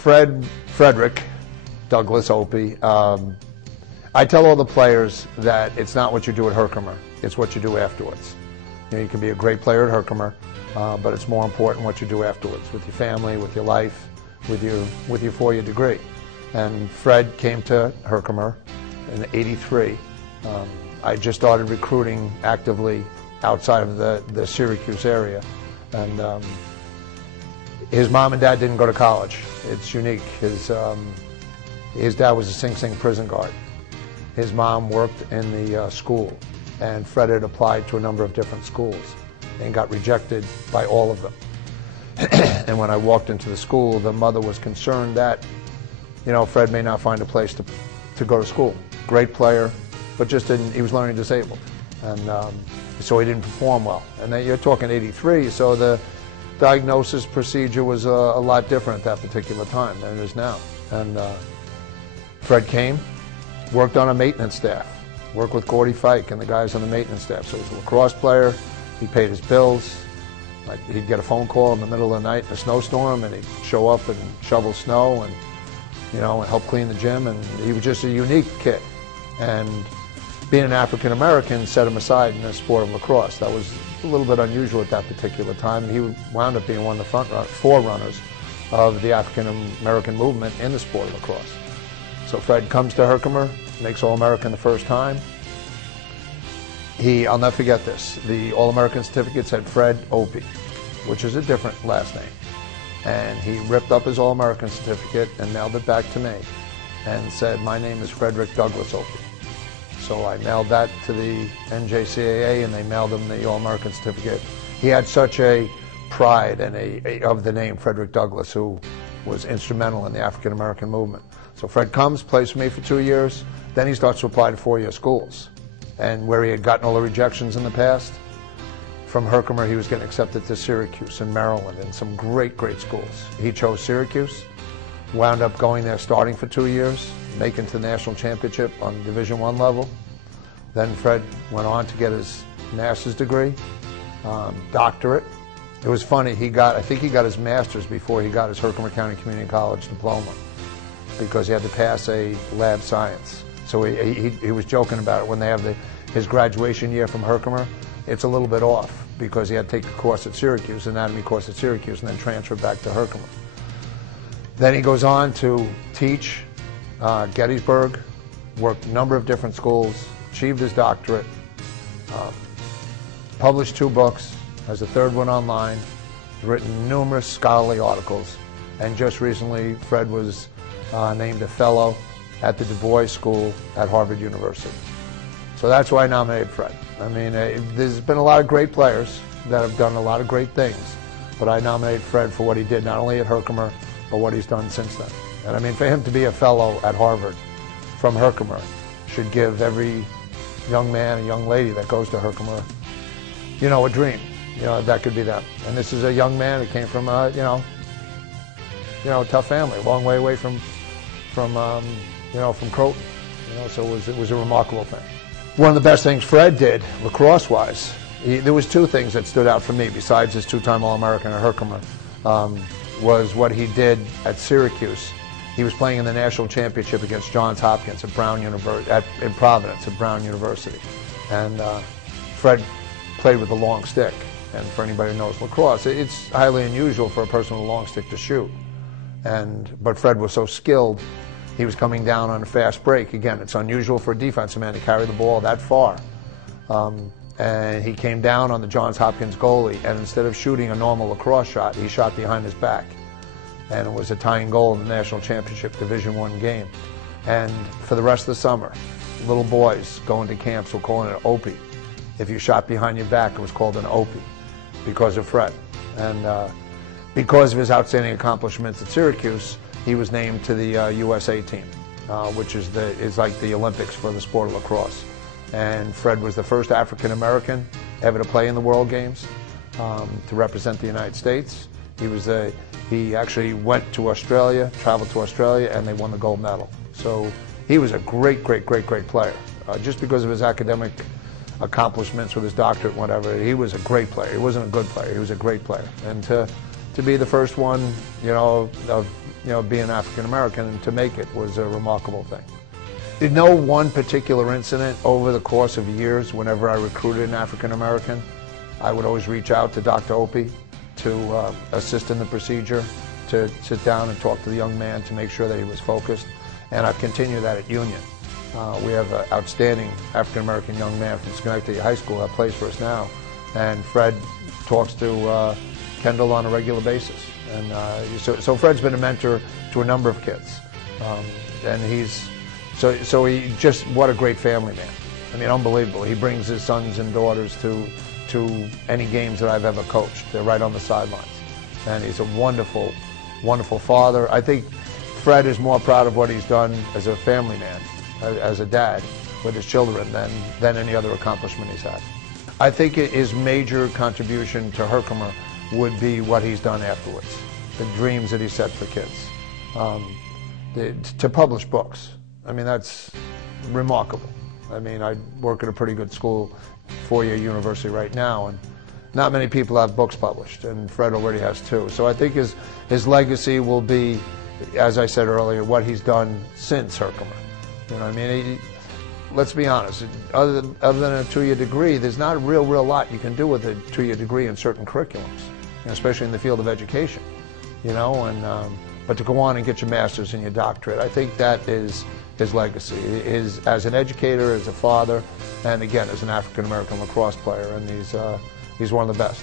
Frederick, Douglas, Opie, I tell all the players that it's not what you do at Herkimer, it's what you do afterwards. You know, you can be a great player at Herkimer, but it's more important what you do afterwards, with your family, with your life, with your four-year degree. And Fred came to Herkimer in '83. I just started recruiting actively outside of the Syracuse area. And his mom and dad didn't go to college. It's unique. His dad was a Sing Sing prison guard. His mom worked in the school, and Fred had applied to a number of different schools and got rejected by all of them. And when I walked into the school, the mother was concerned that, you know, Fred may not find a place to go to school. Great player, but just didn't, he was learning disabled. And so he didn't perform well. And then you're talking '83, so the diagnosis procedure was a lot different at that particular time than it is now. And Fred came, worked on a maintenance staff, worked with Gordy Fike and the guys on the maintenance staff. So he was a lacrosse player, he paid his bills. Like, he'd get a phone call in the middle of the night in a snowstorm, and he'd show up and shovel snow and, you know, and help clean the gym. And he was just a unique kid. And being an African American set him aside in the sport of lacrosse. That was a little bit unusual at that particular time. He wound up being one of the forerunners of the African American movement in the sport of lacrosse. So Fred comes to Herkimer, makes All-American the first time. I'll never forget this. The All-American certificate said Fred Opie, which is a different last name. And he ripped up his All-American certificate and mailed it back to me and said, "My name is Frederick Douglas Opie." So I mailed that to the NJCAA, and they mailed him the All-American certificate. He had such a pride and of the name Frederick Douglass, who was instrumental in the African American movement. So Fred comes, plays for me for 2 years, then he starts to apply to four-year schools. And where he had gotten all the rejections in the past, from Herkimer he was getting accepted to Syracuse and Maryland and some great, great schools. He chose Syracuse, wound up going there starting for 2 years, making to the national championship on Division I level. Then Fred went on to get his master's degree, doctorate. It was funny, I think he got his master's before he got his Herkimer County Community College diploma, because he had to pass a lab science. So he was joking about it when they have his graduation year from Herkimer. It's a little bit off because he had to take a course at Syracuse, anatomy course at Syracuse, and then transfer back to Herkimer. Then he goes on to teach Gettysburg, worked a number of different schools, achieved his doctorate, published 2 books, has a 3rd one online, written numerous scholarly articles, and just recently Fred was named a fellow at the Du Bois School at Harvard University. So that's why I nominated Fred. I mean, there's been a lot of great players that have done a lot of great things, but I nominated Fred for what he did, not only at Herkimer, but what he's done since then. And I mean, for him to be a fellow at Harvard from Herkimer should give every young man and young lady that goes to Herkimer, you know, a dream. You know, that could be them. And this is a young man who came from a, you know, a tough family, a long way away from Croton. You know, so it was a remarkable thing. One of the best things Fred did, lacrosse-wise, there was 2 things that stood out for me besides his 2-time All-American at Herkimer, was what he did at Syracuse. He was playing in the national championship against Johns Hopkins at in Providence at Brown University, and Fred played with a long stick. And for anybody who knows lacrosse, it's highly unusual for a person with a long stick to shoot. But Fred was so skilled, he was coming down on a fast break. Again, it's unusual for a defensive man to carry the ball that far. And he came down on the Johns Hopkins goalie, and instead of shooting a normal lacrosse shot, he shot behind his back. And it was a tying goal in the national championship Division I game. And for the rest of the summer, little boys going to camps were calling it an Opie. If you shot behind your back, it was called an Opie, because of Fred. And because of his outstanding accomplishments at Syracuse, he was named to the USA team, which is like the Olympics for the sport of lacrosse. And Fred was the first African American ever to play in the World Games, to represent the United States. He actually went to Australia, traveled to Australia, and they won the gold medal. So he was a great, great, great, great player. Just because of his academic accomplishments with his doctorate and whatever, he was a great player. He wasn't a good player, he was a great player. And to to be the first one, of being African American, and to make it was a remarkable thing. There's no one particular incident over the course of years. Whenever I recruited an African American, I would always reach out to Dr. Opie to assist in the procedure, to sit down and talk to the young man to make sure that he was focused. And I've continued that at Union. We have an outstanding African American young man from Schenectady High School that plays for us now. And Fred talks to Kendall on a regular basis. And so Fred's been a mentor to a number of kids. And so he just, what a great family man. I mean, unbelievable. He brings his sons and daughters to any games that I've ever coached. They're right on the sidelines. And he's a wonderful, wonderful father. I think Fred is more proud of what he's done as a family man, as a dad with his children, than any other accomplishment he's had. I think his major contribution to Herkimer would be what he's done afterwards, the dreams that he set for kids. To publish books, I mean, that's remarkable. I mean, I work at a pretty good school, four-year university right now, and not many people have books published, and Fred already has 2. So I think his legacy will be, as I said earlier, what he's done since Herkimer. You know what I mean? Let's be honest, other than a 2-year degree, there's not a real lot you can do with a 2-year degree in certain curriculums, especially in the field of education, but to go on and get your master's and your doctorate, I think that is his legacy, as an educator, as a father, and again, as an African-American lacrosse player, and he's one of the best.